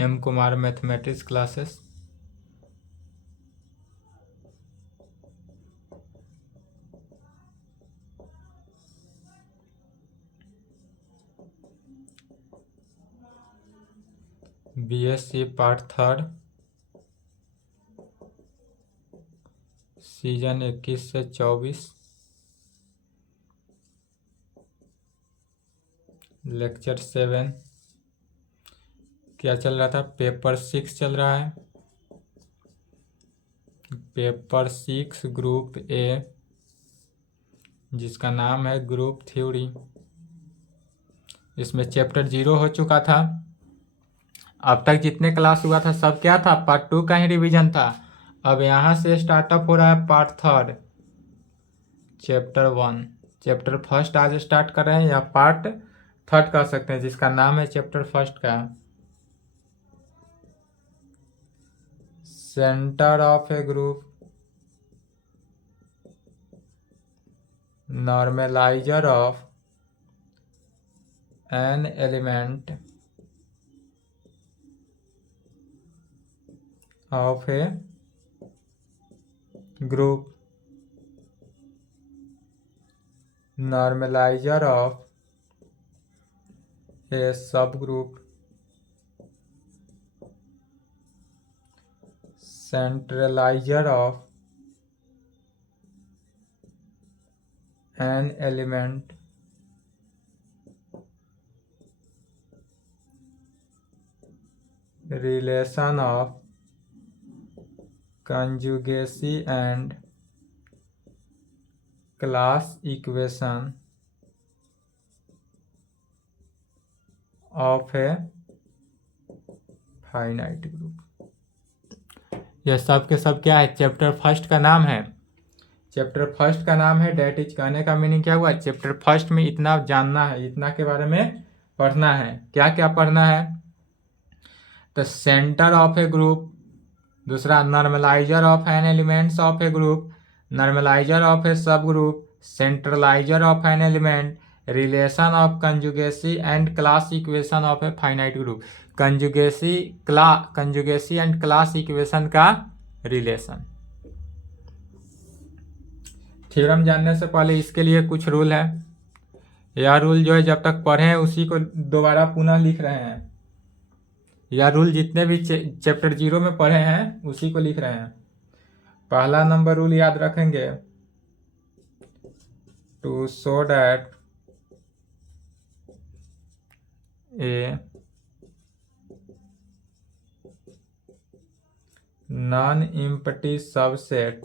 M Kumar mathematics classes. BSc part 3 season 21 से 24 lecture 7। क्या चल रहा था? पेपर 6 चल रहा है। पेपर 6 ग्रुप ए, जिसका नाम है ग्रुप थ्योरी। इसमें चैप्टर 0 हो चुका था। अब तक जितने क्लास हुआ था सब क्या था? पार्ट 2 का ही रिवीजन था। अब यहाँ से स्टार्टअप हो रहा है पार्ट 3 चैप्टर 1। चैप्टर 1 आज स्टार्ट कर रहे हैं, या पार्ट 3 कह सकते हैं, जिसका नाम है चैप्टर 1 का centre of a group, normaliser of an element of a group, normaliser of a सब group, centralizer of an element relation of conjugacy and class equation of a finite group। यह सब के सब क्या है? चैप्टर 1 का नाम है। चैप्टर 1 का नाम है। डेट इज कहने का मीनिंग क्या हुआ? चैप्टर 1 में इतना जानना है, इतना के बारे में पढ़ना है। क्या क्या पढ़ना है? तो सेंटर ऑफ ए ग्रुप, दूसरा normaliser of an elements of a group, normaliser of a सब group, centraliser of an element, relation of conjugacy and class equation of a finite group. Conjugacy and class equation का रिलेशन। Theorem जानने से पहले इसके लिए कुछ रूल है। यह रूल जो है जब तक पढ़े हैं उसी को दोबारा पुनः लिख रहे हैं। यह रूल जितने भी चैप्टर 0 में पढ़े हैं उसी को लिख रहे हैं। पहला नंबर रूल याद रखेंगे, to show that a non empty subset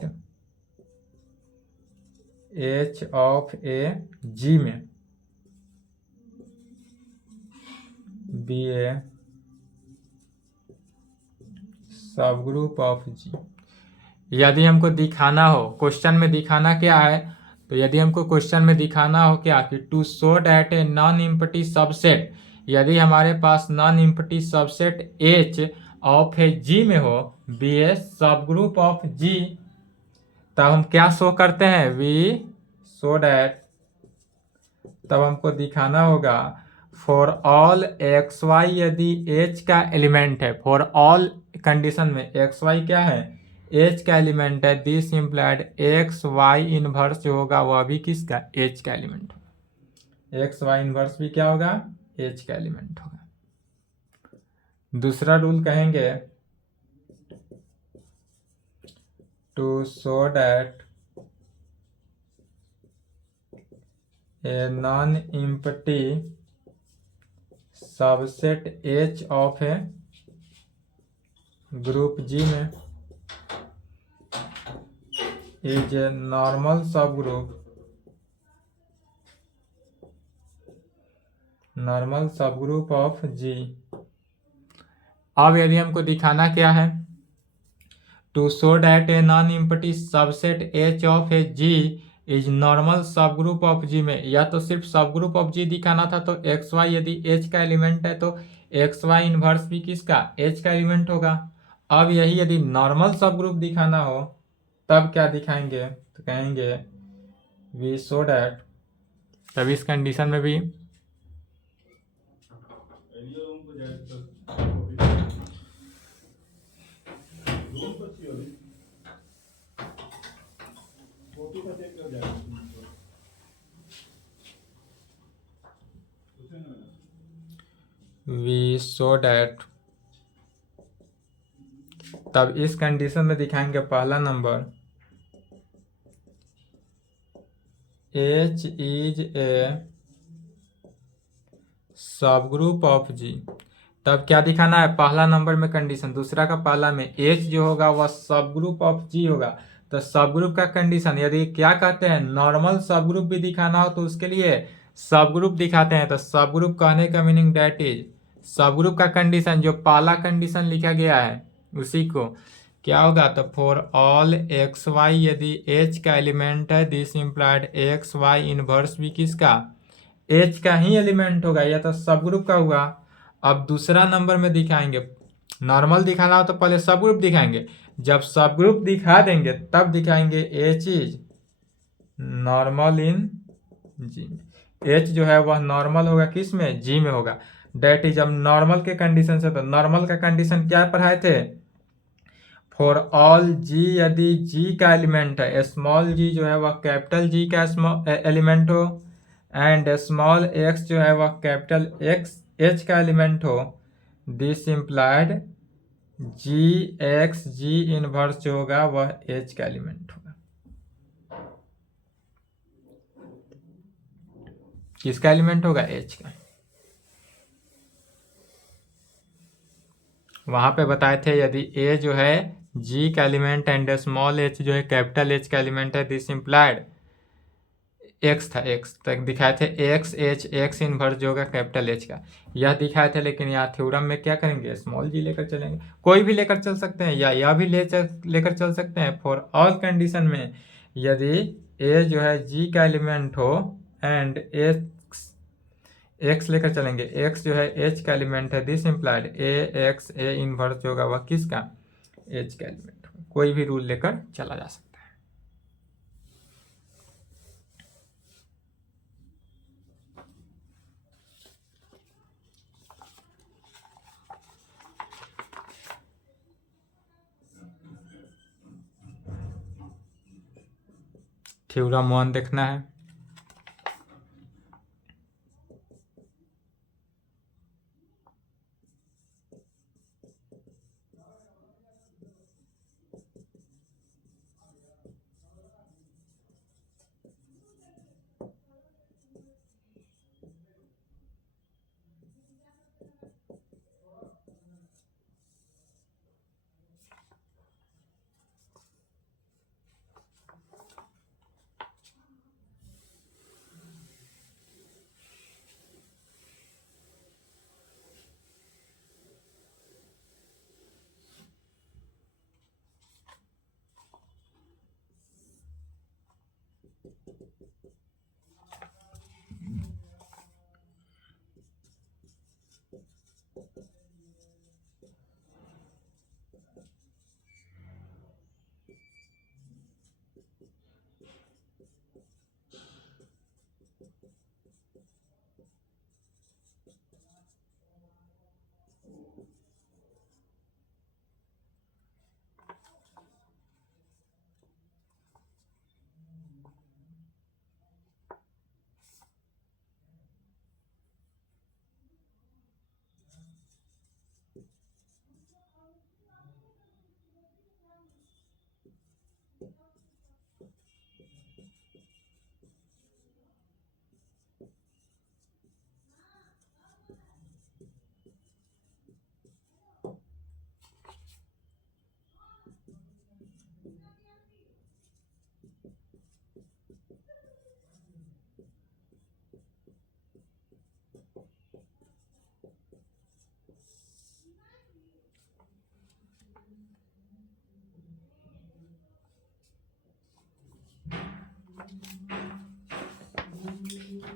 H of a G में बी ए सब ग्रुप ऑफ G। यदि हमको दिखाना हो, क्वेश्चन में दिखाना क्या है, तो यदि हमको क्वेश्चन में दिखाना हो क्या कि to show that a non empty subset, यदि हमारे पास non empty subset H of a G में हो, बी ए सब ग्रुप ऑफ G, तब हम क्या शो करते हैं? वी शो डैट, तब हमको दिखाना होगा फॉर ऑल एक्स वाई, यदि H का एलिमेंट है, फॉर ऑल कंडीशन में एक्स वाई क्या है? H का एलिमेंट है, this implied x Y inverse जो होगा वह भी किसका? H का एलिमेंट होगा। एक्स वाई इनवर्स भी क्या होगा? H का एलिमेंट होगा। दूसरा रूल कहेंगे, to show that a non empty subset H of a group G में इज ए नॉर्मल सब ग्रुप, नॉर्मल सब ग्रुप ऑफ G। अब यदि हमको दिखाना क्या है? To show that a non empty subset H of a G is normal सब ग्रुप ऑफ G में, या तो सिर्फ सब ग्रुप ऑफ G दिखाना था, तो एक्स वाई यदि H का एलिमेंट है तो एक्स वाई इनवर्स भी किसका? H का एलिमेंट होगा। अब यही यदि नॉर्मल सब ग्रुप दिखाना हो तब क्या दिखाएंगे? तो कहेंगे वी शो डैट, तब इस कंडीशन में भी वी सो डैट, तब इस कंडीशन में दिखाएंगे पहला नंबर H इज ए सब ग्रुप ऑफ G। तब क्या दिखाना है, पहला नंबर में कंडीशन, दूसरा का पहला में H जो होगा वह सब ग्रुप ऑफ G होगा। तो सब ग्रुप का कंडीशन, यदि क्या कहते हैं नॉर्मल सब ग्रुप भी दिखाना हो तो उसके लिए सब ग्रुप दिखाते हैं। तो सब ग्रुप कहने का मीनिंग दैट इज सब ग्रुप का कंडीशन, जो पहला कंडीशन लिखा गया है उसी को क्या होगा, तो फॉर ऑल एक्स वाई यदि H का एलिमेंट है this implied x Y inverse भी किसका, H का ही एलिमेंट होगा, या तो सब ग्रुप का हुआ। अब दूसरा नंबर में दिखाएंगे, नॉर्मल दिखाना हो तो पहले सब ग्रुप दिखाएंगे, जब सब ग्रुप दिखा देंगे तब दिखाएंगे H is normal in G। H जो है वह नॉर्मल होगा किस में, G में होगा। डेट इज, अब नॉर्मल के कंडीशन से, तो नॉर्मल का कंडीशन क्या पढ़ाए थे, फॉर ऑल G यदि G का एलिमेंट है, स्मॉल g जो है वह कैपिटल G का एलिमेंट हो, एंड स्मॉल x जो है वह कैपिटल X H का एलिमेंट हो, दिस इम्प्लाइड G इनवर्स जो होगा वह H का एलिमेंट होगा। किसका एलिमेंट होगा, H का। वहां पे बताए थे यदि A जो है G का एलिमेंट एंड स्मॉल h जो है कैपिटल H का एलिमेंट है, दिस इम्प्लाइड x था, x तक दिखाए थे x इनवर्स जो होगा कैपिटल H का, यह दिखाए थे। लेकिन यहाँ थ्योरम में क्या करेंगे, स्मॉल g लेकर चलेंगे, कोई भी लेकर चल सकते हैं या यह भी लेकर चल सकते हैं। फॉर ऑल कंडीशन में यदि A जो है G का एलिमेंट हो एंड x लेकर चलेंगे, x जो है H का एलिमेंट है, दिस इम्प्लाइड A इनवर्स जो होगा वह किसका, H का एलिमेंट हो। कोई भी रूल लेकर चला जा सकता है। थ्योरम 1 देखना है।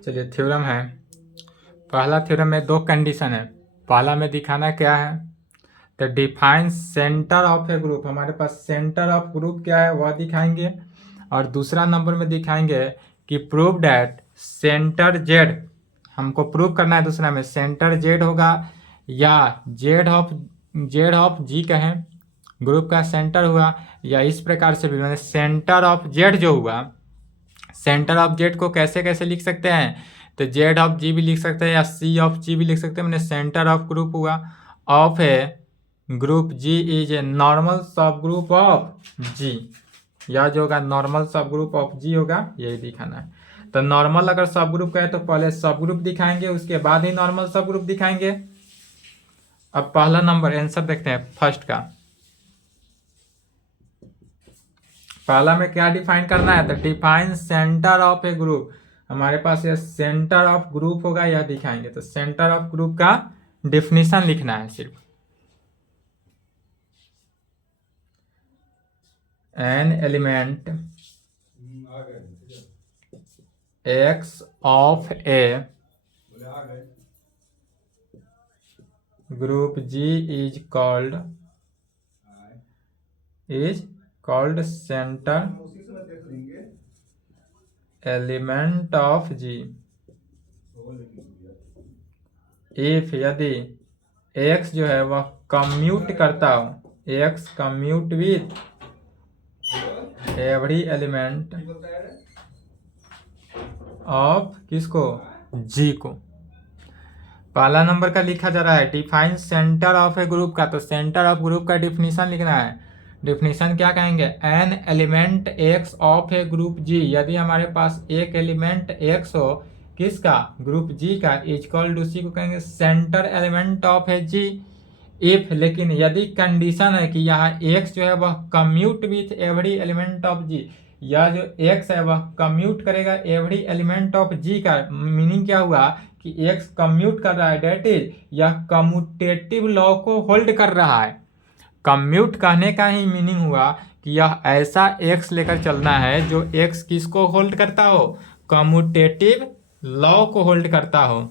चलिए थ्योरम है। पहला थ्योरम में दो कंडीशन है। पहला में दिखाना क्या है, तो define centre of a group, हमारे पास सेंटर ऑफ ग्रुप क्या है वह दिखाएंगे। और दूसरा नंबर में दिखाएंगे कि प्रूव डैट सेंटर जेड, हमको प्रूव करना है दूसरा में सेंटर जेड होगा या जेड ऑफ जी कहें, ग्रुप का सेंटर हुआ, या इस प्रकार से भी मैंने सेंटर ऑफ जेड जो हुआ, सेंटर ऑफ जेड को कैसे कैसे लिख सकते हैं, तो जेड ऑफ जी भी लिख सकते हैं या सी ऑफ जी भी लिख सकते हैं। मैंने सेंटर ऑफ ग्रुप हुआ of a group G is a normal सब ग्रुप ऑफ जी, या जो होगा नॉर्मल सब ग्रुप ऑफ जी होगा, यही दिखाना है। तो नॉर्मल अगर सब ग्रुप का है तो पहले सब ग्रुप दिखाएंगे, उसके बाद ही नॉर्मल सब ग्रुप दिखाएंगे। अब पहला नंबर आंसर देखते हैं फर्स्ट का। पहला में क्या डिफाइन करना है, तो define centre of a group. हमारे पास ये सेंटर ऑफ ग्रुप होगा, यह दिखाएंगे। तो सेंटर ऑफ ग्रुप का डिफिनीशन लिखना है सिर्फ। An element x of a group G is called centre element of G if यदि x जो है वह कम्यूट करता हो, x commute with every element of किसको, g को। पहला नंबर का लिखा जा रहा है define centre of a group का, तो सेंटर ऑफ ग्रुप का डिफिनीशन लिखना है। डिफिनीशन क्या कहेंगे, an element x of a group G, यदि हमारे पास एक एलिमेंट एक्स हो किसका, ग्रुप जी का, इज इक्वल टू सी को कहेंगे centre element of a G if, लेकिन यदि कंडीशन है कि यहाँ एक्स जो है वह commute with every element of G, या जो एक्स है वह कम्यूट करेगा एवरी एलिमेंट ऑफ जी का। मीनिंग क्या हुआ कि एक्स कम्यूट कर रहा है, डेट इज यह कम्यूटेटिव लॉ को होल्ड कर रहा है। कम्यूट कहने का ही मीनिंग हुआ कि यह ऐसा एक्स लेकर चलना है जो एक्स किसको होल्ड करता हो, कम्यूटेटिव लॉ को होल्ड करता हो।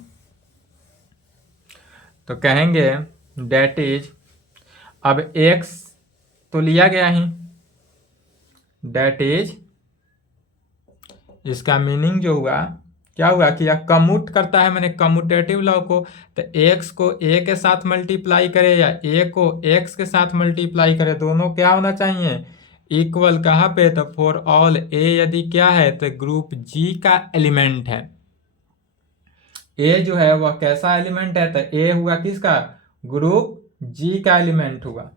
तो कहेंगे डेट इज, अब एक्स तो लिया गया ही, डेट इज इसका मीनिंग जो हुआ क्या हुआ कि यह कम्यूट करता है, मैंने कम्यूटेटिव लॉ को। तो एक्स को ए के साथ मल्टीप्लाई करे या ए को एक्स के साथ मल्टीप्लाई करे, दोनों क्या होना चाहिए, इक्वल। कहाँ पे, तो फॉर ऑल ए यदि क्या है, तो ग्रुप जी का एलिमेंट है। ए जो है वह कैसा एलिमेंट है, तो ए हुआ किसका, ग्रुप जी का एलिमेंट हुआ।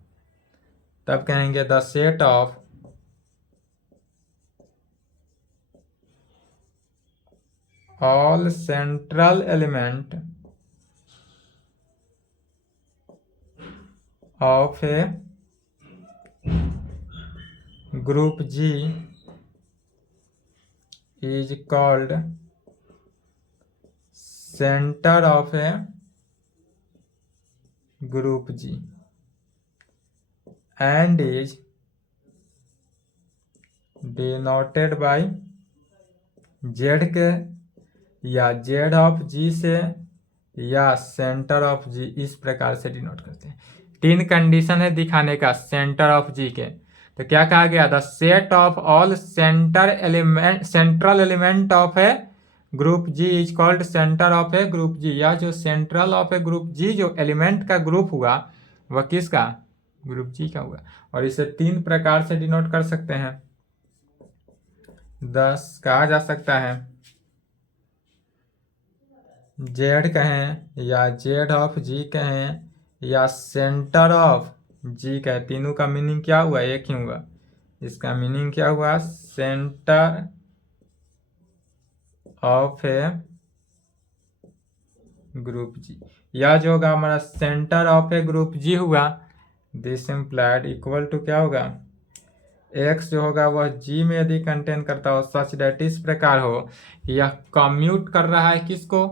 तब कहेंगे the set of all central element of a group G is called center of a group G and is denoted by Z के या Z ऑफ जी से या सेंटर ऑफ जी, इस प्रकार से डिनोट करते हैं। 3 कंडीशन है दिखाने का सेंटर ऑफ जी के। तो क्या कहा गया, the set of all central element of a group G is called centre of a group G, या जो central of a group G जो एलिमेंट का ग्रुप हुआ वह किसका, ग्रुप जी का हुआ। और इसे 3 प्रकार से डिनोट कर सकते हैं। 10 कहा जा सकता है जेड कहें या जेड ऑफ जी कहें या सेंटर ऑफ जी कहें, तीनों का मीनिंग क्या हुआ, एक ही हुआ। इसका मीनिंग क्या हुआ, centre of a group G, या जो होगा हमारा सेंटर ऑफ ए ग्रुप जी हुआ, दिस इम्प्लाइड इक्वल टू क्या होगा, एक्स जो होगा वह जी में यदि कंटेन करता हो, सच दैट इस प्रकार हो यह कम्यूट कर रहा है किसको,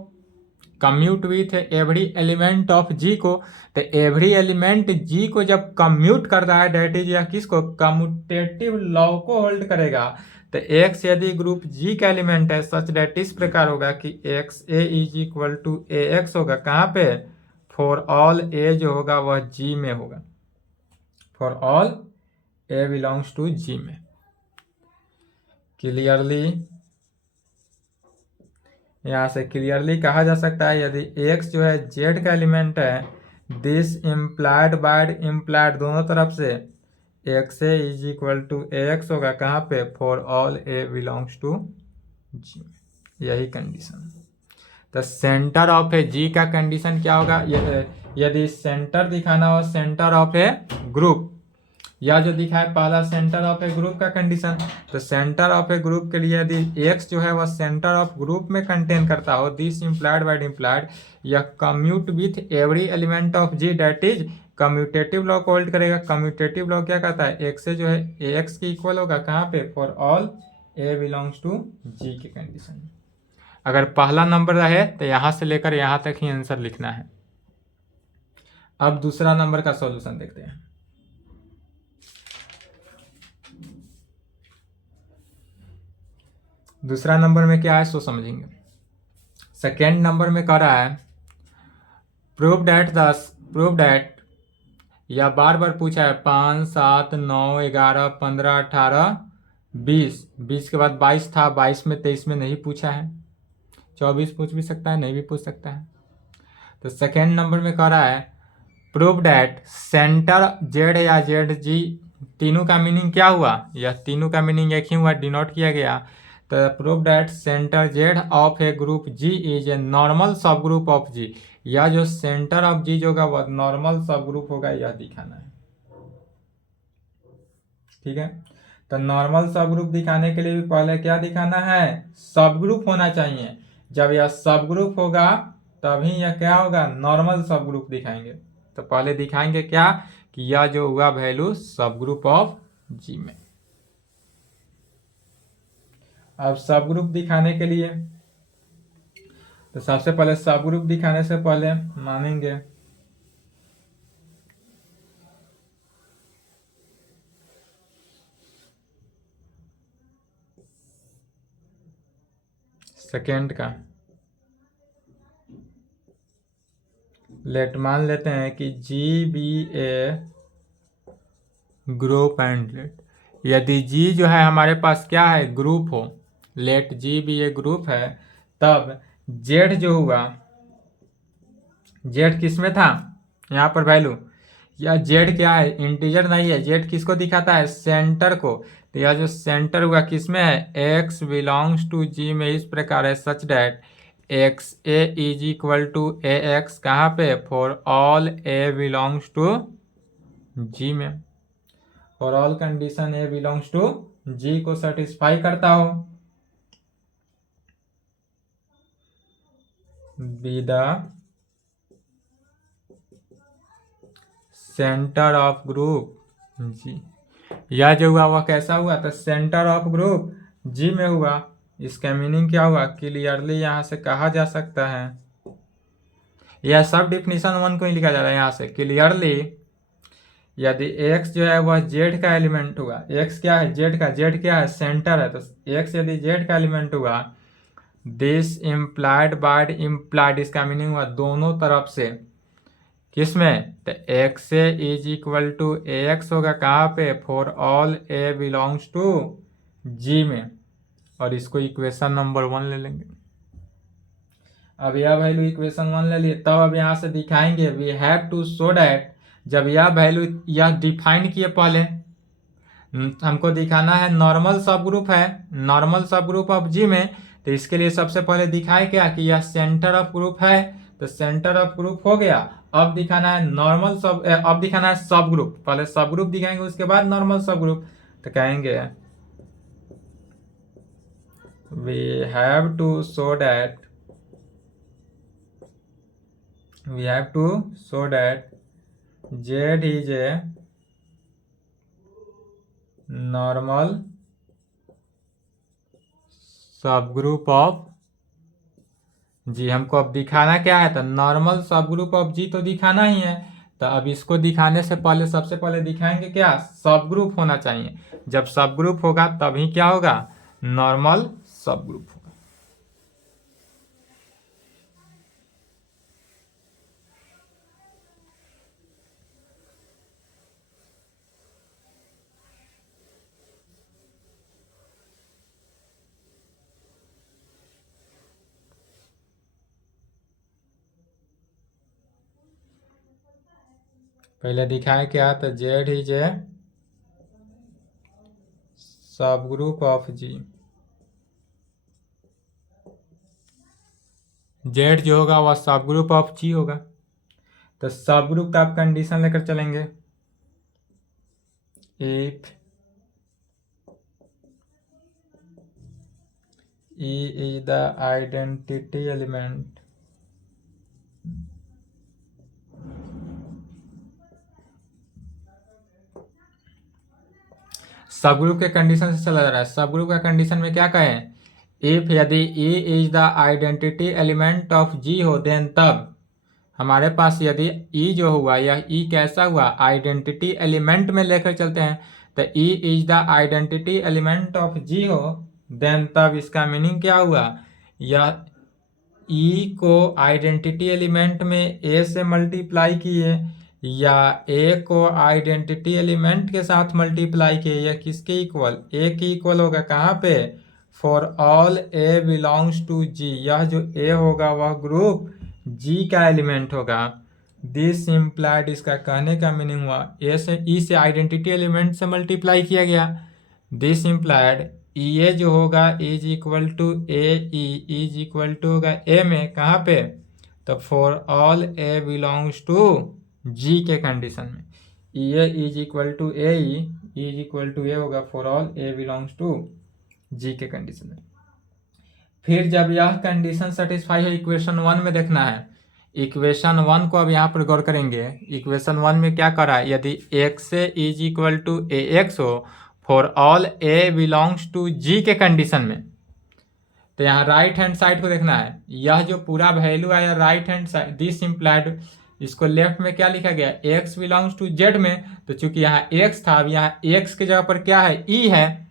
commute with every element of G को। तो एवरी एलिमेंट जी को जब कम्यूट कर रहा है, डेट इज यह किसको, कम्यूटेटिव लॉ को होल्ड करेगा। तो एक्स यदि ग्रुप जी का एलिमेंट है, सच डेट इस प्रकार होगा कि x A is equal to A x होगा। कहाँ पे, फॉर ऑल ए जो होगा वह जी में होगा, for all A belongs to G में। क्लियरली यहाँ से क्लियरली कहा जा सकता है यदि x जो है z का एलिमेंट है, दिस इम्प्लाइड बाय इम्प्लाइड दोनों तरफ से x A is equal to A x होगा कहाँ पे, for all A belongs to G, यही कंडीशन। तो सेंटर ऑफ ए जी का कंडीशन क्या होगा, यदि सेंटर दिखाना हो सेंटर ऑफ ए ग्रुप, या जो दिखा है पहला सेंटर ऑफ ए ग्रुप का कंडीशन, तो सेंटर ऑफ ए ग्रुप के लिए यदि एक्स जो है वह सेंटर ऑफ ग्रुप में कंटेन करता हो, दिस इम्प्लाइड बाइड इम्प्लाइड, या commute with every element of G, that is commutative law को होल्ड करेगा। कम्यूटेटिव लॉ क्या कहता है, एक्स से जो है ए एक्स के इक्वल होगा कहाँ पे, for all A belongs to G के कंडीशन। अगर पहला नंबर रहे तो यहां से लेकर यहां तक ही आंसर लिखना है। अब दूसरा नंबर का सॉल्यूशन देखते हैं। दूसरा नंबर में क्या है सो समझेंगे। सेकेंड नंबर में कह रहा है प्रूव दैट, या बार बार पूछा है 5, 7, 9, 11, 15, 18, 20, 20 के बाद 22 था, 22 में 23 में नहीं पूछा है, 24 पूछ भी सकता है, नहीं भी पूछ सकता है। तो सेकेंड नंबर में कह रहा है प्रूव डैट सेंटर जेड या जेड जी, तीनों का मीनिंग क्या हुआ, यह तीनों का मीनिंग एक ही हुआ, डिनोट किया गया। तो prove that centre Z of a group G is a normal सब ग्रुप ऑफ जी, या जो सेंटर ऑफ जी जो होगा वह नॉर्मल सब ग्रुप होगा, यह दिखाना है। ठीक है, तो नॉर्मल सब ग्रुप दिखाने के लिए भी पहले क्या दिखाना है, सब ग्रुप होना चाहिए। जब यह सब ग्रुप होगा तभी यह क्या होगा, नॉर्मल सब ग्रुप दिखाएंगे। तो पहले दिखाएंगे क्या, कि यह जो हुआ वैल्यू सब ग्रुप ऑफ जी में। अब सब ग्रुप दिखाने के लिए तो सबसे पहले सब ग्रुप दिखाने से पहले मानेंगे सेकेंड का, मान लेते हैं कि G be a group and let, यदि जी जो है हमारे पास क्या है, ग्रुप हो, late ji be a group है, तब जेड जो हुआ, जेड किस में था यहाँ पर वैल्यू, या जेड क्या है, इंटीजर नहीं है, जेड किसको दिखाता है, सेंटर को। तो यह जो सेंटर हुआ किस में है, एक्स बिलोंग्स टू जी में, इस प्रकार है such that x A is equal to A x कहाँ पे, for all A belongs to G में, for all condition a belongs to G को सेटिस्फाई करता हो, be the centre of group G. यह जो हुआ वह कैसा हुआ, तो सेंटर ऑफ ग्रुप जी में हुआ। इसका मीनिंग क्या हुआ, क्लियरली यहां से कहा जा सकता है, यह सब डिफिनीशन 1 को ही लिखा जा रहा है यहां से, क्लियरली यदि x जो है वह z का एलिमेंट हुआ, x क्या है, z का, z क्या है, सेंटर है, तो x यदि z का एलिमेंट हुआ, दिस इम्प्लाइड बाइड इम्प्लाइड, इसका मीनिंग हुआ दोनों तरफ से, किसमें, तो x A is equal to A x होगा कहाँ पे, for all A belongs to G में, और इसको इक्वेशन नंबर 1 ले लेंगे। अब यह वैल्यू इक्वेशन 1 ले लिए, तब अब यहाँ से दिखाएंगे we have to show that, जब यह वैल्यू यह डिफाइन किए पहले, हमको दिखाना है नॉर्मल सब ग्रुप है, नॉर्मल सब ग्रुप ऑफ जी में, तो इसके लिए सबसे पहले दिखाए क्या कि यह सेंटर ऑफ ग्रुप है, तो सेंटर ऑफ ग्रुप हो गया। अब दिखाना है नॉर्मल सब, अब दिखाना है सब ग्रुप, पहले सब ग्रुप दिखाएंगे उसके बाद नॉर्मल सब ग्रुप। तो कहेंगे we have to show that, we have to show that Z is a normal सब ग्रुप ऑफ जी। हमको अब दिखाना क्या है, तो नॉर्मल सब ग्रुप ऑफ जी तो दिखाना ही है। तो अब इसको दिखाने से पहले सबसे पहले दिखाएंगे क्या, सब ग्रुप होना चाहिए। जब सब ग्रुप होगा तभी क्या होगा, नॉर्मल सब ग्रुप होगा। पहले दिखाए क्या, तो जेड इज ए सब ग्रुप ऑफ जी। जेड जो होगा वह सब ग्रुप ऑफ जी होगा। तो सब ग्रुप का आप कंडीशन लेकर चलेंगे। If E is the identity element सब ग्रुप के कंडीशन से चला जा रहा है। सब ग्रुप का कंडीशन में क्या कहें, इफ यदि E is the identity element of G हो देन तब हमारे पास यदि E जो हुआ यह E कैसा हुआ, आइडेंटिटी एलिमेंट में लेकर चलते हैं तो E is the identity element of G हो देन तब इसका मीनिंग क्या हुआ, यह E को आइडेंटिटी एलिमेंट में A से मल्टीप्लाई किए या A को आइडेंटिटी एलिमेंट के साथ मल्टीप्लाई किए, या किसके इक्वल, A के इक्वल होगा। कहाँ पे, for all A belongs to G, यह जो A होगा वह ग्रुप G का एलिमेंट होगा। दिस इम्प्लाइड, इसका कहने का मीनिंग हुआ A से E से आइडेंटिटी एलिमेंट से मल्टीप्लाई किया गया। दिस इम्प्लाइड ए जो होगा is equal to a, is equal to होगा ए में, कहाँ पे, तो for all A belongs to G के कंडीशन में a is equal to a, is equal to a होगा for all A belongs to G के कंडीशन में। फिर जब यह कंडीशन सेटिस्फाई है, इक्वेशन 1 में देखना है। इक्वेशन 1 को अब यहाँ पर गौर करेंगे। इक्वेशन 1 में क्या करा है, यदि x is equal to A x हो for all A belongs to G के कंडीशन में, तो यहाँ राइट हैंड साइड को देखना है। यह जो पूरा वैल्यू आया right hand side, this implied, इसको लेफ्ट में क्या लिखा गया, x बिलोंग्स टू जेड में, तो चूंकि यहाँ x था, अब यहाँ x की जगह पर क्या है, e है।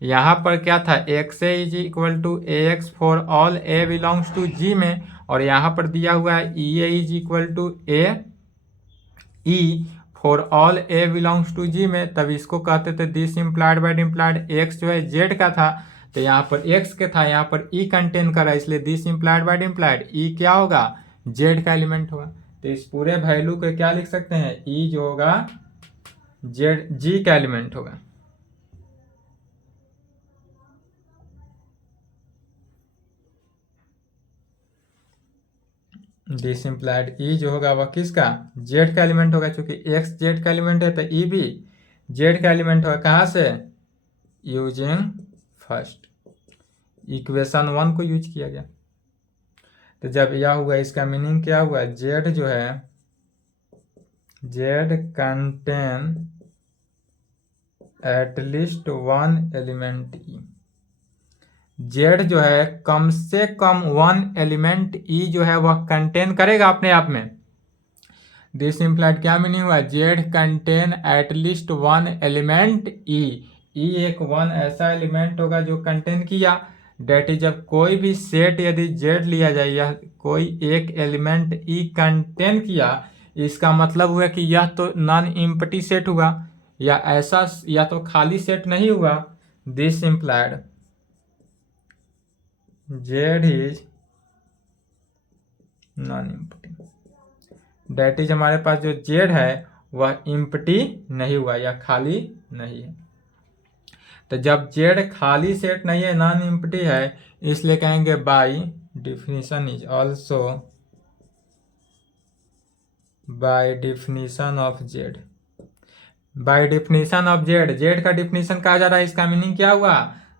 यहाँ पर क्या था, x is equal to A x for all A belongs to G में, और यहाँ पर दिया हुआ है e is equal to A e for all A belongs to G में, तब इसको कहते थे this implied by implied. X जो है जेड का था तो यहाँ पर एक्स के था, यहाँ पर ई कंटेन करा, इसलिए दिस इम्प्लाइड बाय इम्प्लाइड ई क्या होगा, जेड का एलिमेंट होगा। तो इस पूरे वैल्यू को क्या लिख सकते हैं, ई जो होगा जेड जी का एलिमेंट होगा। दिस इम्प्लाइड ई जो होगा वह किसका, जेड का एलिमेंट होगा। चूंकि एक्स जेड का एलिमेंट है तो ई भी जेड का एलिमेंट होगा। कहाँ से, यूजिंग फर्स्ट, इक्वेशन 1 को यूज किया गया। तो जब यह हुआ इसका मीनिंग क्या हुआ, जेड जो है, Z contain at least one element e, Z जो है कम से कम 1 एलिमेंट ई जो है वह कंटेन करेगा अपने आप में। दिस इम्प्लाइड क्या मीनिंग हुआ, जेड कंटेन एटलीस्ट 1 एलिमेंट ई, ई एक 1 ऐसा एलिमेंट होगा जो कंटेन किया। डेट इज, जब कोई भी सेट यदि जेड लिया जाए, यह कोई एक एलिमेंट ई कंटेन किया, इसका मतलब हुआ कि यह तो नॉन एम्प्टी सेट हुआ, या ऐसा या तो खाली सेट नहीं हुआ। This implied Z is non empty, that is हमारे पास जो जेड है वह एम्प्टी नहीं हुआ या खाली नहीं है। तो जब जेड खाली सेट नहीं है, नॉन एम्प्टी है, इसलिए कहेंगे by definition is also, by definition of Z, by definition of Z, Z का डिफिनीशन कहा जा रहा है। इसका मीनिंग क्या हुआ,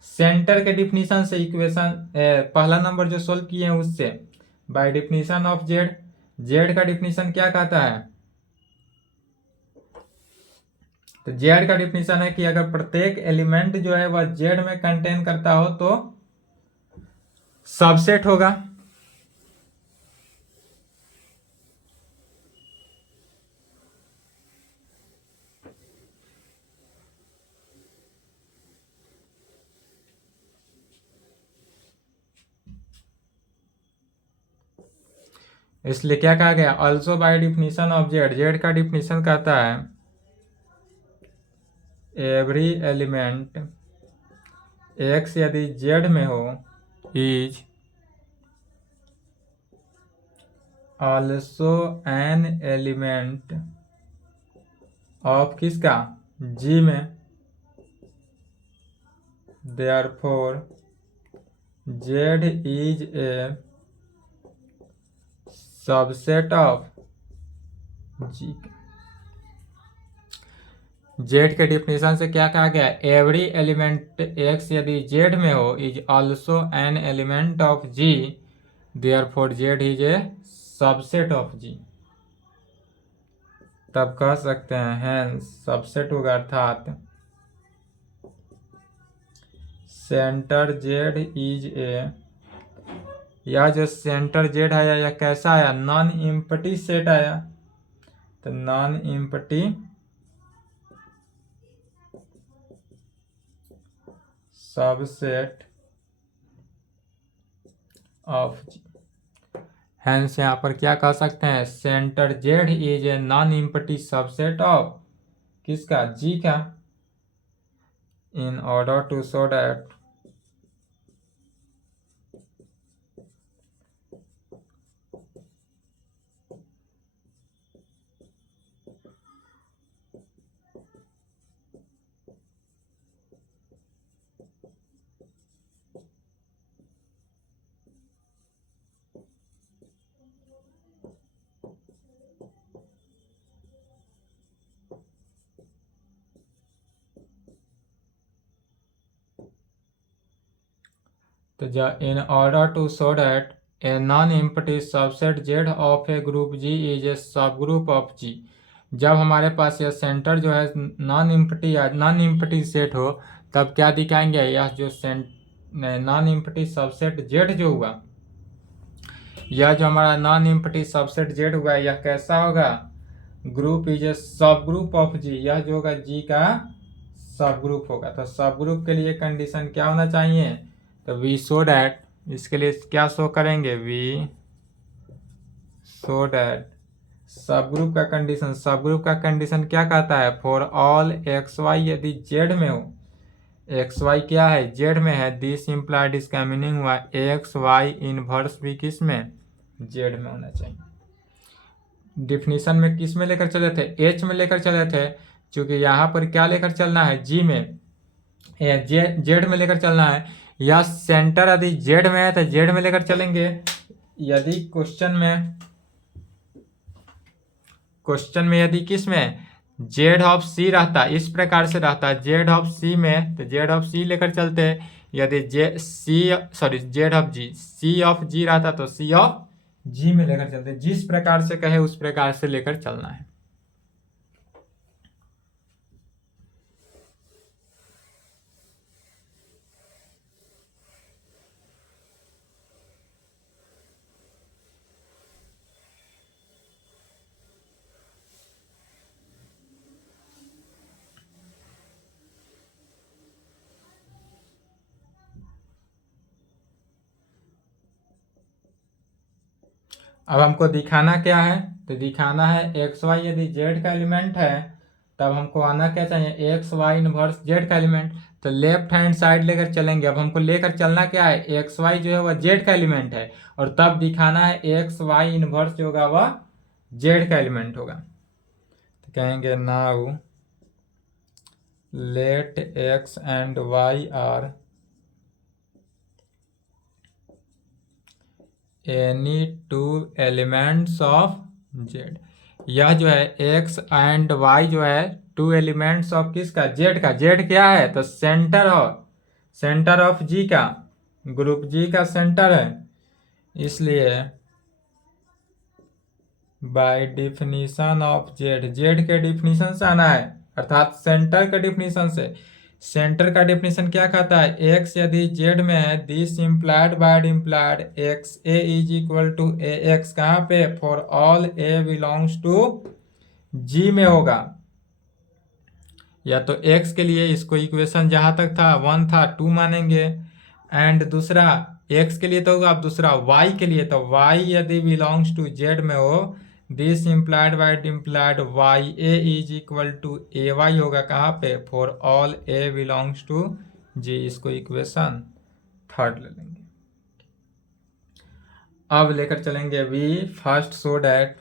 सेंटर के डिफिनीशन से, इक्वेशन पहला नंबर जो सोल्व किए हैं उससे। By definition of Z, Z का डिफिनीशन क्या कहता है, तो जेड का डिफिनीशन है कि अगर प्रत्येक एलिमेंट जो है वह जेड में कंटेन करता हो तो सबसेट होगा। इसलिए क्या कहा गया, also by definition of Z, Z का डिफिनीशन कहता है एवरी एलिमेंट एक्स यदि जेड में हो is also an element of किसका, जी में। therefore Z is a subset of G। Z के डिफिनेशन से क्या कहा गया? एवरी एलिमेंट एक्स यदि जेड में हो is also an element of G, therefore Z is a subset of G. तब कह सकते हैं हेंस सबसेट होगा, अर्थात सेंटर जेड इज ए, यह जो सेंटर जेड आया यह कैसा आया? नॉन एम्प्टी सेट आया। तो non empty subset of G. Hence यहाँ पर क्या कह सकते हैं? Centre Z is a non empty subset of किसका? जी का। In order to show that तो in order to show that a non-empty subset Z of a group G is a subgroup of G, जब हमारे पास यह centre जो है non empty या non empty set हो तब क्या दिखाएंगे? यह जो नॉन एम्प्टी सबसेट Z जो हुआ, यह जो हमारा नॉन एम्प्टी सबसेट Z हुआ यह कैसा होगा? ग्रुप इज ए सब ग्रुप ऑफ जी, यह जो होगा जी का सब ग्रुप होगा। तो सब ग्रुप के लिए कंडीशन क्या होना चाहिए? तो वी शो डैट, इसके लिए क्या शो करेंगे? वी शो डैट सब ग्रुप का कंडीशन, सब ग्रुप का कंडीशन क्या कहता है? फॉर ऑल एक्स वाई यदि जेड में हो, एक्स वाई क्या है? जेड में है, दिस इम्प्लाइड इसका मीनिंग हुआ एक्स वाई इनवर्स भी किस में? जेड में होना चाहिए। डिफिनीशन में किस में लेकर चले थे? एच में लेकर चले थे, क्योंकि यहाँ पर क्या लेकर चलना है? जी में, जेड में लेकर चलना है। या सेंटर यदि जेड में है तो जेड में लेकर चलेंगे। यदि क्वेश्चन में यदि किस में जेड ऑफ सी रहता, इस प्रकार से रहता जेड ऑफ सी में, तो जेड ऑफ सी लेकर चलते। यदि Z of G, C of G रहता तो सी ऑफ जी में लेकर चलते। जिस प्रकार से कहे उस प्रकार से लेकर चलना है। अब हमको दिखाना क्या है? तो दिखाना है एक्स वाई यदि जेड का एलिमेंट है तब हमको आना क्या चाहिए? एक्स वाई इनवर्स जेड का एलिमेंट। तो लेफ्ट हैंड साइड लेकर चलेंगे। अब हमको लेकर चलना क्या है? एक्स वाई जो है वह जेड का एलिमेंट है, और तब दिखाना है एक्स वाई इनवर्स जो होगा वह जेड का एलिमेंट होगा। तो कहेंगे now let X and Y are any two elements of Z. यह जो है एक्स एंड वाई जो है टू एलिमेंट्स ऑफ किसका? जेड का। जेड क्या है? तो सेंटर ऑफ जी का, ग्रुप जी का सेंटर है। इसलिए by definition of Z, Z के डिफिनीशन से आना है, अर्थात सेंटर के डिफिनीशन से। सेंटर का डिफिनीशन क्या कहता है? एक्स यदि जेड में है, this implied by implied X A is equal to A x, कहाँ पे? For all A belongs to G में होगा। या तो एक्स के लिए इसको इक्वेशन जहां तक था 1 था 2 मानेंगे, एंड दूसरा एक्स के लिए तो होगा। अब दूसरा वाई के लिए, तो वाई यदि बिलोंग्स टू जेड में हो, this implied by implied Y A is equal to A Y होगा, कहाँ पे? For all A belongs to G. इसको इक्वेशन थर्ड ले लेंगे। अब लेकर चलेंगे we first so that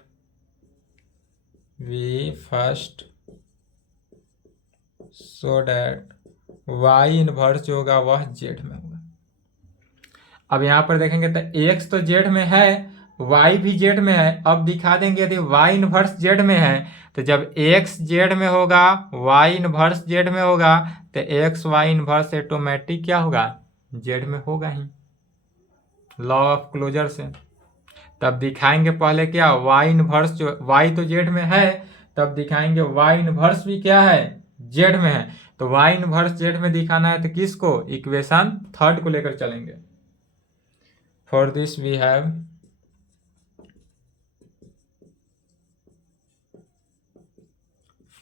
Y inverse जो होगा वह जेड में होगा। अब यहाँ पर देखेंगे तो एक्स तो जेड में है, वाई भी जेड में है। अब दिखा देंगे यदि वाई इनवर्स जेड में है तो जब एक्स जेड में होगा वाई इनवर्स जेड में होगा तो एक्स वाई इनवर्स ऑटोमेटिक क्या होगा, जेड में होगा ही, लॉ ऑफ क्लोजर से। तब दिखाएंगे पहले क्या, वाई इनवर्स जो वाई तो जेड में है, तब दिखाएंगे वाई इनवर्स भी क्या है, जेड में है। तो वाई इनवर्स जेड में दिखाना है तो किसको, इक्वेशन थर्ड को लेकर चलेंगे। For this we have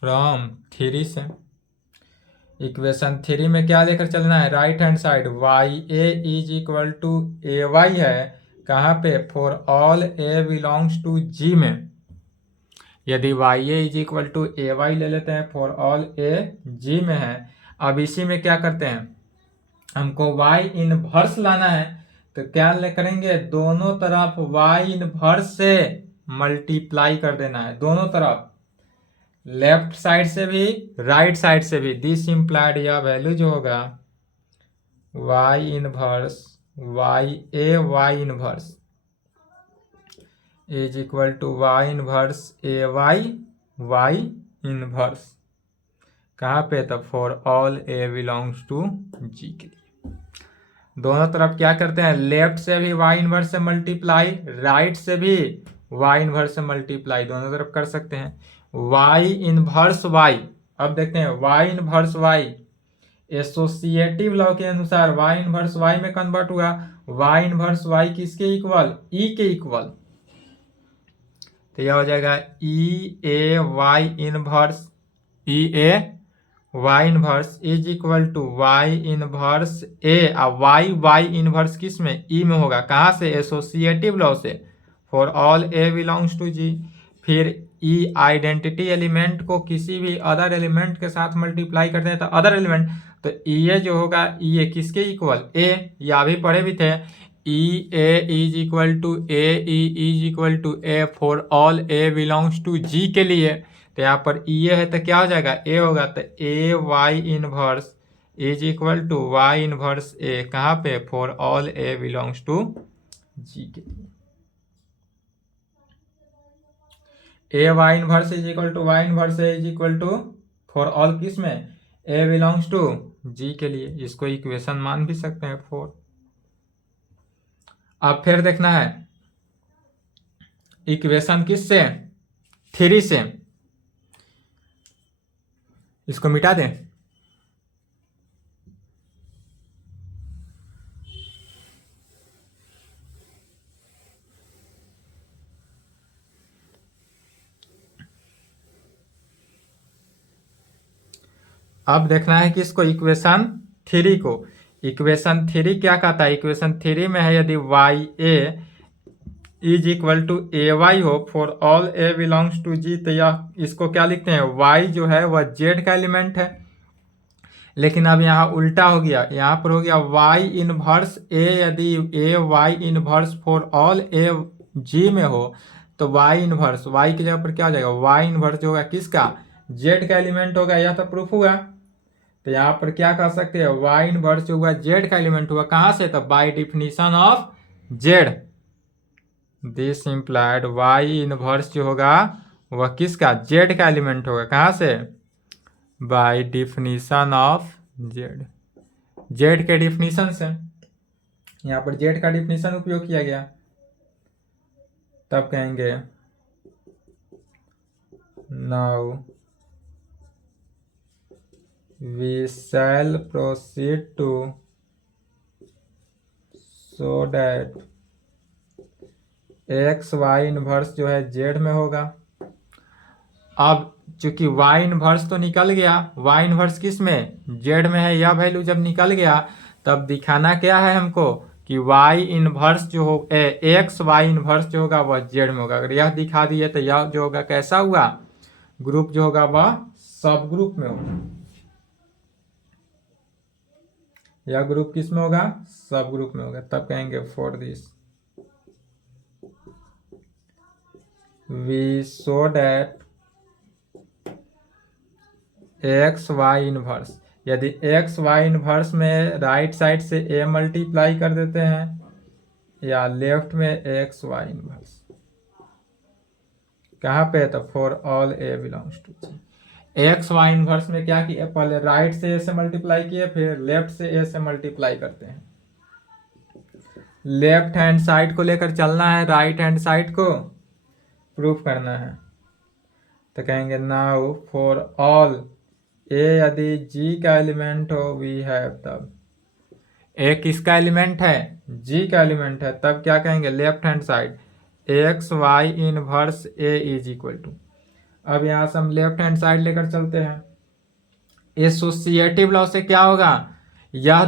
from three से, इक्वेशन थ्री में क्या लेकर चलना है, right hand side Y A is equal to A Y है, कहाँ पे, for all A belongs to G में। यदि Y A is equal to A Y ले लेते हैं फॉर ऑल ए जी में है। अब इसी में क्या करते हैं, हमको वाई इनवर्स लाना है तो क्या करेंगे, दोनों तरफ वाई इनवर्स से मल्टीप्लाई कर देना है, दोनों तरफ, लेफ्ट साइड से भी राइट साइड से भी। दिस इम्प्लाइड या वैल्यू जो होगा Y inverse Y A Y inverse is equal to Y inverse A Y Y inverse, कहाँ पे, तो for all A belongs to G के लिए। दोनों तरफ क्या करते हैं, लेफ्ट से भी वाई इनवर्स से मल्टीप्लाई, राइट से भी वाई इनवर्स से मल्टीप्लाई, दोनों तरफ कर सकते हैं। वाई इनवर्स वाई, अब देखते हैं Y inverse Y associative law के अनुसार वाई इनवर्स वाई में कन्वर्ट हुआ, वाई इनवर्स वाई किसके इक्वल, ई के इक्वल। तो यह हो जाएगा E A Y inverse, E A Y inverse is equal to Y inverse A, Y Y inverse किस में, ई में होगा, कहाँ से, एसोसिएटिव लॉ से, for all A belongs to G. फिर ई आइडेंटिटी एलिमेंट को किसी भी अदर एलिमेंट के साथ मल्टीप्लाई करते हैं तो अदर एलिमेंट, तो ई ए जो होगा ई ए किसके इक्वल, ए, या अभी पढ़े भी थे, E A is equal to A E is equal to A for all A belongs to G के लिए। तो यहाँ पर ई ए है तो क्या हो जाएगा, ए होगा, तो A Y inverse is equal to Y inverse A, कहाँ पे, for all A belongs to G के लिए। A Y inverse is equal to Y inverse A is equal to for all किस में, ए बिलोंग्स टू जी के लिए। इसको equation मान भी सकते हैं 4। अब फिर देखना है इक्वेशन किस से, 3 से, इसको मिटा दें। अब देखना है कि इसको इक्वेशन 3 को, इक्वेशन 3 क्या कहता है, इक्वेशन 3 में है यदि Y A is equal to A Y हो for all A belongs to G, तो यह इसको क्या लिखते हैं, वाई जो है वह जेड का एलिमेंट है। लेकिन अब यहाँ उल्टा हो गया, यहाँ पर हो गया वाई इनवर्स ए, यदि ए वाई इनवर्स फॉर ऑल ए जी में हो तो वाई इनवर्स वाई की जगह पर क्या हो जाएगा, वाई इनवर्स जो होगा किसका, जेड का एलिमेंट होगा, यह तो प्रूफ हुआ। तो यहाँ पर क्या कह सकते हैं, वाई इनवर्स जो हुआ जेड का एलिमेंट हुआ, कहाँ से, तो by definition of Z. This implied Y inverse जो होगा वह किसका, जेड का एलिमेंट होगा, कहाँ से, by definition of Z, Z के डिफिनीशन से। यहाँ पर जेड का डिफिनीशन उपयोग किया गया, तब कहेंगे now we shall proceed to so that X Y inverse जो है जेड में होगा। अब चूंकि वाई इनवर्स तो निकल गया, वाई इनवर्स किस में, जेड में है, यह वैल्यू जब निकल गया तब दिखाना क्या है हमको कि वाई इनवर्स जो हो एक्स वाई इनवर्स जो होगा वह जेड में होगा। अगर यह दिखा दिए तो यह जो होगा कैसा हुआ, ग्रुप जो होगा वह सब ग्रुप में होगा, यह ग्रुप किस में होगा, सब ग्रुप में होगा। तब कहेंगे for this we show that X Y inverse, यदि एक्स वाई इनवर्स में राइट साइड से ए मल्टीप्लाई कर देते हैं या लेफ्ट में एक्स वाई इनवर्स, कहाँ पे? तो for all A belongs to G. X Y inverse में क्या किया? पहले राइट से ए से मल्टीप्लाई किए, फिर लेफ्ट से ए से मल्टीप्लाई करते हैं। लेफ्ट हैंड साइड को लेकर चलना है, राइट हैंड साइड को प्रूफ करना है। तो कहेंगे नाउ फॉर ऑल ए यदि जी का एलिमेंट हो वी हैव, तब ए किसका एलिमेंट है? जी का एलिमेंट है, तब क्या कहेंगे? Left hand side X Y inverse A is equal to. अब यहां से हम लेफ्ट हैंड साइड लेकर चलते हैं। एसोसिएटिव लॉ से क्या होगा? यह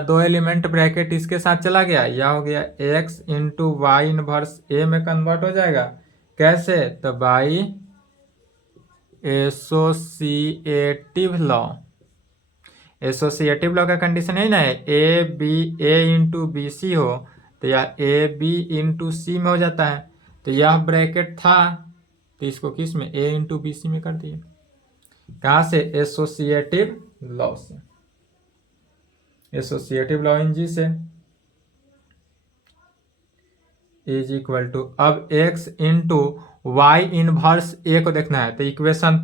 दो एलिमेंट ब्रैकेट इसके साथ चला गया, यह हो गया X into Y inverse A में कन्वर्ट हो जाएगा। कैसे? तो by associative law. Associative law का कंडीशन है ना, A B A into B C हो तो यह ए बी इंटू सी में हो जाता है। तो यह ब्रैकेट था तो इसको किस में? ए इंटू बी सी में कर दिए। कहाँ से? एसोसिएटिव लॉ से। एसोसिएटिव लॉ इन जी से इज इक्वल टू, अब एक्स इंटू वाई इनवर्स ए को देखना है। तो इक्वेशन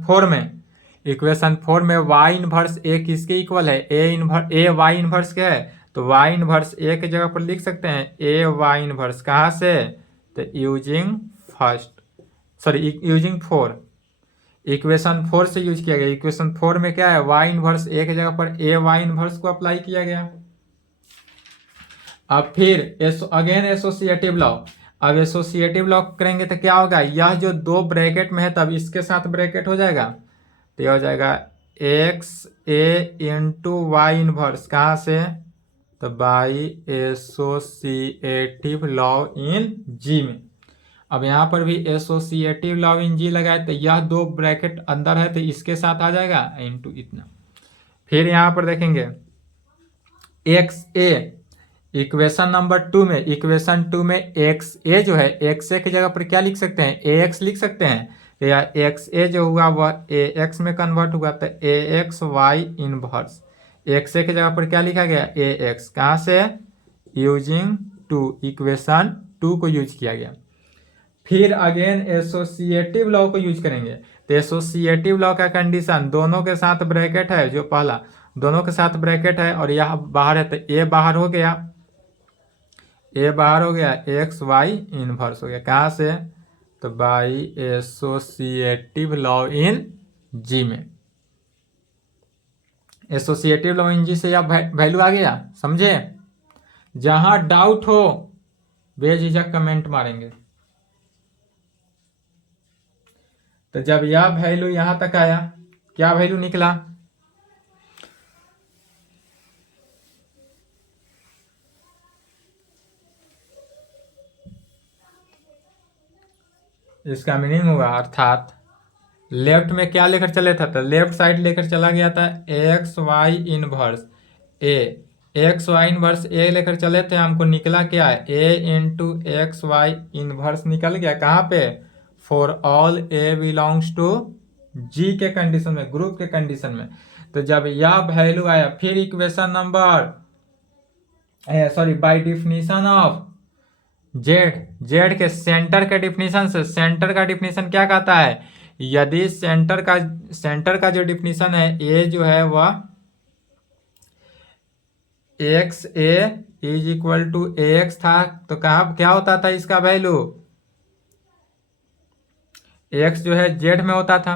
4 में वाई इनवर्स ए किसके इक्वल है? ए वाई इनवर्स क्या है? तो वाई इनवर्स ए की जगह पर लिख सकते हैं ए वाई इनवर्स। कहाँ से? तो यूजिंग 4 इक्वेशन 4 से यूज किया गया। इक्वेशन 4 में क्या है? वाई इनवर्स ए की जगह पर ए वाई इनवर्स को अप्लाई किया गया। अब फिर अगेन एसोसिएटिव लॉ। अब एसोसिएटिव लॉ करेंगे तो क्या होगा? यह जो दो ब्रैकेट में है तब इसके साथ ब्रैकेट हो जाएगा, तो यह हो जाएगा एक्स ए इंटू वाई इनवर्स। कहाँ से? तो by associative law in G में। अब यहाँ पर भी एसोसिएटिव लॉ इन जी लगाए तो यह दो ब्रैकेट अंदर है तो इसके साथ आ जाएगा इंटू इतना। फिर यहाँ पर देखेंगे एक्स ए इक्वेशन नंबर 2 में एक्स ए जो है, एक्स ए की जगह पर क्या लिख सकते हैं? ए एक्स लिख सकते हैं। तो या एक्स ए जो हुआ वह ए एक्स में कन्वर्ट हुआ, तो ए एक्स वाई इनवर्स। एक्स ए की जगह पर क्या लिखा गया? ए एक्स। कहाँ से? यूजिंग 2, इक्वेशन 2 को यूज किया गया। फिर अगेन एसोसिएटिव लॉ को यूज करेंगे। तो एसोसिएटिव लॉ का कंडीशन दोनों के साथ ब्रैकेट है, जो पहला दोनों के साथ ब्रैकेट है और यह बाहर है, तो ए बाहर हो गया, एक्स वाई इनवर्स हो गया। कहाँ से? तो by associative law in G में। एसोसिएटिव लॉ इन जी से यह वैल्यू आ गया, समझे? जहां डाउट हो बेझिझक कमेंट मारेंगे। तो जब यह वैल्यू यहां तक आया, क्या वैल्यू निकला? इसका मीनिंग हुआ, अर्थात लेफ्ट में क्या लेकर चले था? तो लेफ्ट साइड लेकर चला गया था X Y inverse A. X Y inverse A लेकर चले थे, हमको निकला क्या है? A into X Y inverse निकल गया। कहाँ पे? For all A belongs to G के कंडीशन में, ग्रुप के कंडीशन में। तो जब यह वैल्यू आया, फिर equation number by definition of Z के सेंटर के डिफिनीशन से, सेंटर का डिफिनीशन क्या कहता है? यदि सेंटर का जो डिफिनीशन है, ए जो है वह X A is equal to A X था, तो कहाँ क्या होता था इसका वैल्यू? एक्स जो है जेड में होता था।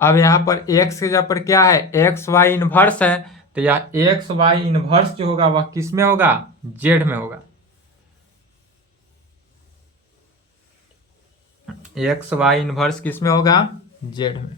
अब यहाँ पर एक्स के जगह पर क्या है? एक्स वाई इनवर्स है, तो यह एक्स वाई इनवर्स जो होगा वह किस में होगा? जेड में होगा। एक्स वाई इनवर्स किस में होगा? जेड में।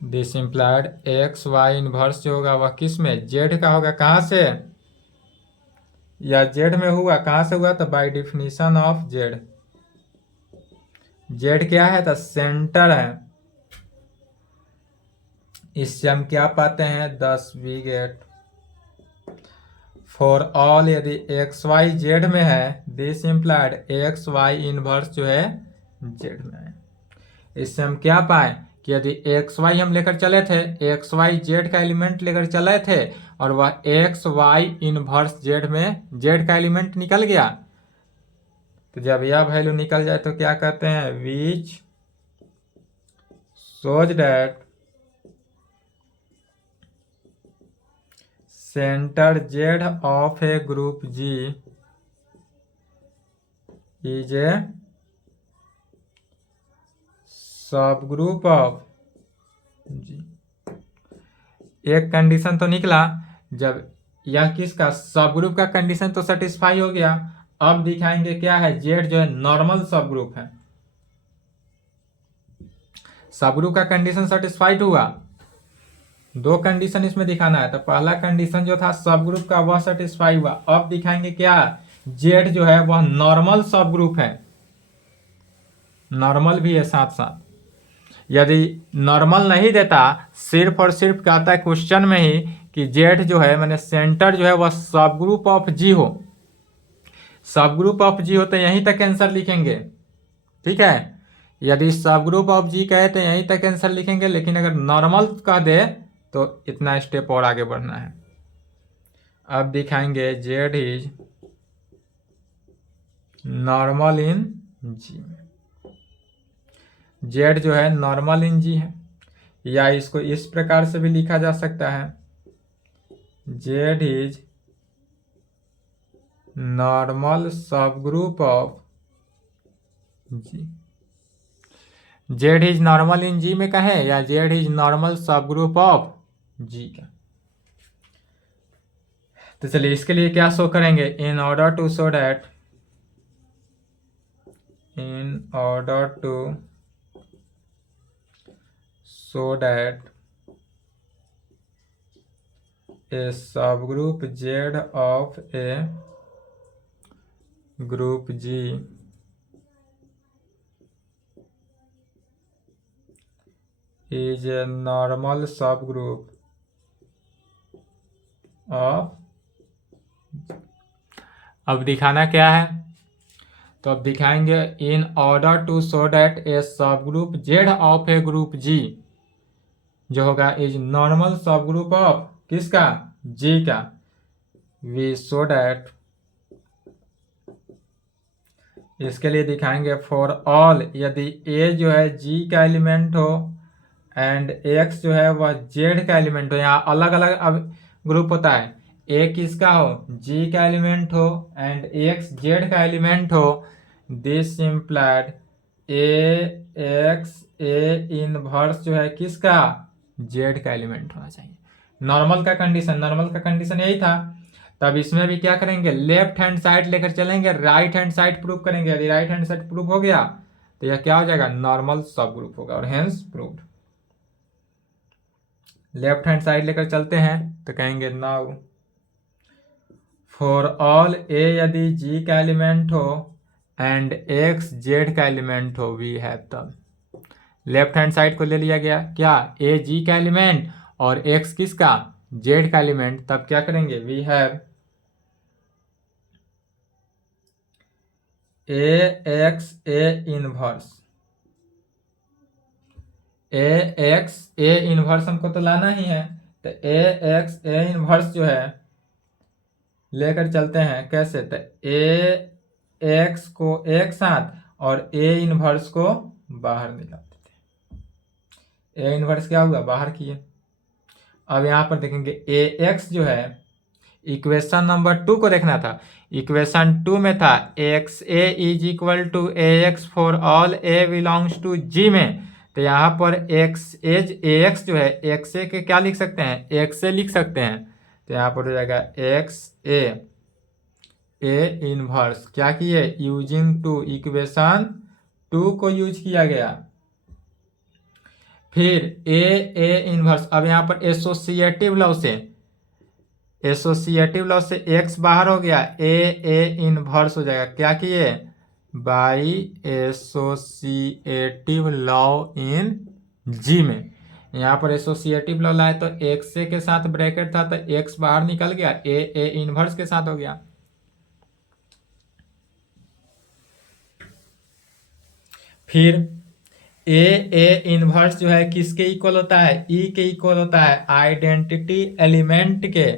This implied x Y inverse जो होगा वह किस में? जेड का होगा। कहाँ से? या जेड में हुआ। कहाँ से हुआ? तो by definition of Z. Z क्या है? तो सेंटर है। इससे हम क्या पाते हैं? 10 वी गेट फॉर ऑल यदि एक्स वाई जेड में है, this implied x Y inverse जो है जेड में है। इससे हम क्या पाए कि यदि एक्स वाई हम लेकर चले थे, एक्स वाई जेड का एलिमेंट लेकर चले थे और वह एक्स वाई इनवर्स जेड में जेड का एलिमेंट निकल गया, तो जब यह वैल्यू निकल जाए तो क्या कहते हैं, which shows that centre Z of a group G is a सब ग्रुप ऑफ जी। एक कंडीशन तो निकला, जब यह किसका सब ग्रुप का कंडीशन तो सेटिस्फाई हो गया। अब दिखाएंगे क्या है, जेड जो है नॉर्मल सब ग्रुप है। सब ग्रुप का कंडीशन सेटिस्फाइड हुआ, दो कंडीशन इसमें दिखाना है। तो पहला कंडीशन जो था सब ग्रुप का वह सेटिस्फाई हुआ। अब दिखाएंगे क्या, जेड जो है वह नॉर्मल सब ग्रुप है, नॉर्मल भी है साथ साथ। यदि नॉर्मल नहीं देता, सिर्फ और सिर्फ कहता है क्वेश्चन में ही कि जेड जो है मैंने सेंटर जो है वह सब ग्रुप ऑफ जी हो, सब ग्रुप ऑफ जी हो तो यहीं तक आंसर लिखेंगे, ठीक है। यदि सब ग्रुप ऑफ जी कहे तो यहीं तक आंसर लिखेंगे, लेकिन अगर नॉर्मल कह दे तो इतना स्टेप और आगे बढ़ना है। अब दिखाएंगे Z is normal in G, Z जो है नॉर्मल इन जी है, या इसको इस प्रकार से भी लिखा जा सकता है, जेड इज नॉर्मल सब group of G. Z is normal in G में कहें या जेड इज नॉर्मल सब ग्रुप ऑफ जी का। तो चलिए इसके लिए क्या शो करेंगे, in order to show that, in order to show that a सब group Z of a group G is a normal subgroup of। अब दिखाना क्या है, तो अब दिखाएंगे in order to show that a subgroup Z of a group G जो होगा इज नॉर्मल सबग्रुप ऑफ किसका, जी का। वी शो दैट, इसके लिए दिखाएंगे फॉर ऑल यदि ए जो है जी का एलिमेंट हो एंड एक्स जो है वह जेड का एलिमेंट हो। यहाँ अलग अलग अब ग्रुप होता है, ए किसका हो, जी का एलिमेंट हो एंड एक्स जेड का एलिमेंट हो, this implied A X A inverse जो है किसका, जेड का एलिमेंट होना चाहिए। नॉर्मल का कंडीशन यही था। तब इसमें भी क्या करेंगे, लेफ्ट हैंड साइड लेकर चलेंगे, राइट हैंड साइड प्रूव करेंगे। यदि राइट हैंड साइड प्रूव हो गया तो यह क्या हो जाएगा, नॉर्मल सब ग्रुप होगा और hence proved. Left hand side लेकर चलते हैं तो कहेंगे नाउ फॉर ऑल ए यदि जी का एलिमेंट हो एंड एक्स जेड का एलिमेंट हो, वी हैव तब लेफ्ट हैंड साइड को ले लिया गया क्या, ए जी का एलिमेंट और एक्स किसका, जेड का एलिमेंट। तब क्या करेंगे, we have A X A inverse, A X A inverse हमको तो लाना ही है। तो ए एक्स ए इनवर्स जो है लेकर चलते हैं कैसे, तो ए एक्स को एक साथ और ए इनवर्स को बाहर निकाल देते हैं। ए इनवर्स क्या हुआ, बाहर किए। अब यहाँ पर देखेंगे ए एक्स जो है, इक्वेशन नंबर 2 को देखना था। इक्वेशन 2 में था X A is equal to A x for all A belongs to G में। तो यहाँ पर एक्स एज ए एक्स जो है एक्स ए के क्या लिख सकते हैं, एक्स ए लिख सकते हैं। तो यहाँ पर हो जाएगा एक्स ए इनवर्स क्या किए, यूजिंग टू इक्वेशन 2 को यूज किया गया। फिर ए इनवर्स, अब यहाँ पर एसोसिएटिव लॉ से एक्स बाहर हो गया, ए इनवर्स हो जाएगा क्या किए, by associative law in G में। यहाँ पर एसोसिएटिव लॉ लाए तो एक्स के साथ ब्रैकेट था तो एक्स बाहर निकल गया, ए इनवर्स के साथ हो गया। फिर ए इनवर्स जो है किसके इक्वल होता है, ई के इक्वल होता है, आइडेंटिटी एलिमेंट के,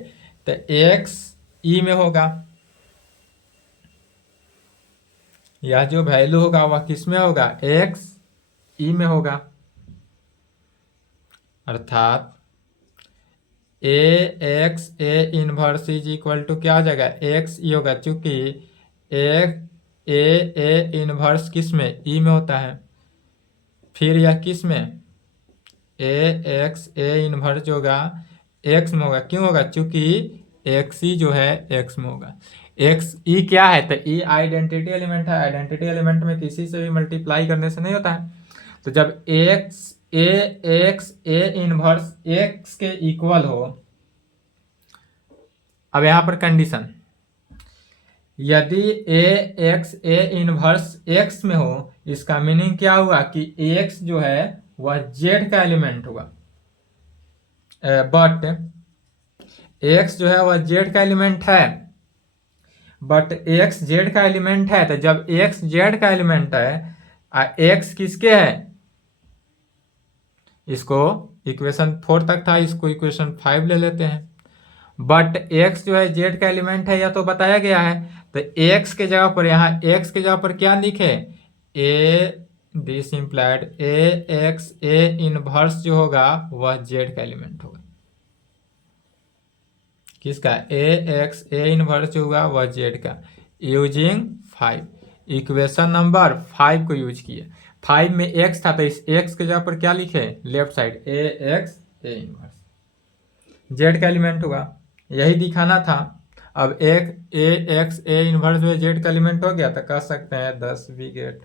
तो एक्स ई में होगा, यह जो वैल्यू होगा वह किस में होगा, एक्स ई में होगा। अर्थात X inverse is equal to क्या हो जाएगा, एक्स ई होगा, चूंकि ए इनवर्स किस में, ई में होता है। फिर यह किस में, ए इनवर्स जो होगा एक्स में होगा, क्यों होगा, चूंकि एक्स ई जो है एक्स में होगा। एक्स ई क्या है, तो ई आइडेंटिटी एलिमेंट है, आइडेंटिटी एलिमेंट में किसी से भी मल्टीप्लाई करने से नहीं होता है। तो जब एक्स ए इनवर्स एक्स के इक्वल हो, अब यहां पर कंडीशन, यदि ए इनवर्स एक्स में हो, इसका मीनिंग क्या हुआ कि एक्स जो है वह जेड का एलिमेंट होगा, बट एक्स जो है वह जेड का एलिमेंट है, बट एक्स जेड का एलिमेंट है, तो जब एक्स जेड का एलिमेंट है, एक्स किसके है, इसको इक्वेशन 4 तक था, इसको इक्वेशन 5 ले लेते हैं। बट एक्स जो है जेड का एलिमेंट है, यह तो बताया गया है, तो एक्स के जगह पर, यहाँ एक्स के जगह पर क्या लिखे, दिस इम्प्लाइड एक्स इनवर्स जो होगा वह जेड का एलिमेंट होगा, किसका, एक्स इनवर्स जो होगा वह जेड का, यूजिंग 5, इक्वेशन नंबर 5 को यूज किए। 5 में एक्स था तो इस एक्स के जगह पर क्या लिखे, left side x inverse Z का एलिमेंट होगा, यही दिखाना था। अब एक्स इनवर्स जो जेड का एलिमेंट हो गया तो कह सकते हैं 10 वी गेट,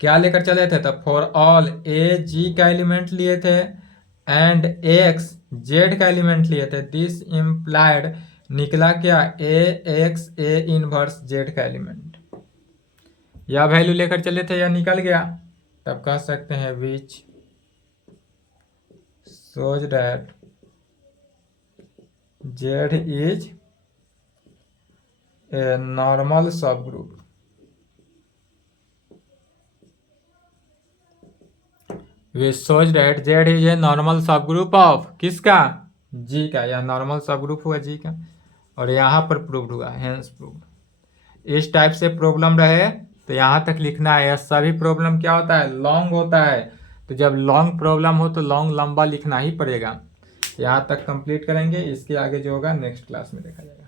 क्या लेकर चले थे, तो फॉर ऑल ए जी का एलिमेंट लिए थे एंड एक्स जेड का एलिमेंट लिए थे, दिस इम्प्लाइड निकला क्या, एक्स इनवर्स जेड का एलिमेंट, यह वैल्यू लेकर चले थे, यह निकल गया, तब कह सकते हैं विच shows that Z is a normal subgroup, which shows that Z is a normal subgroup of किसका, G का, यह नॉर्मल सबग्रुप हुआ G का, और यहाँ पर प्रूव्ड हुआ, हेंस प्रूव्ड। इस टाइप से प्रॉब्लम रहे तो यहाँ तक लिखना है। यह सभी प्रॉब्लम क्या होता है, लॉन्ग होता है, तो जब लॉन्ग प्रॉब्लम हो तो लॉन्ग लंबा लिखना ही पड़ेगा। यहाँ तक कंप्लीट करेंगे, इसके आगे जो होगा नेक्स्ट क्लास में देखा जाएगा।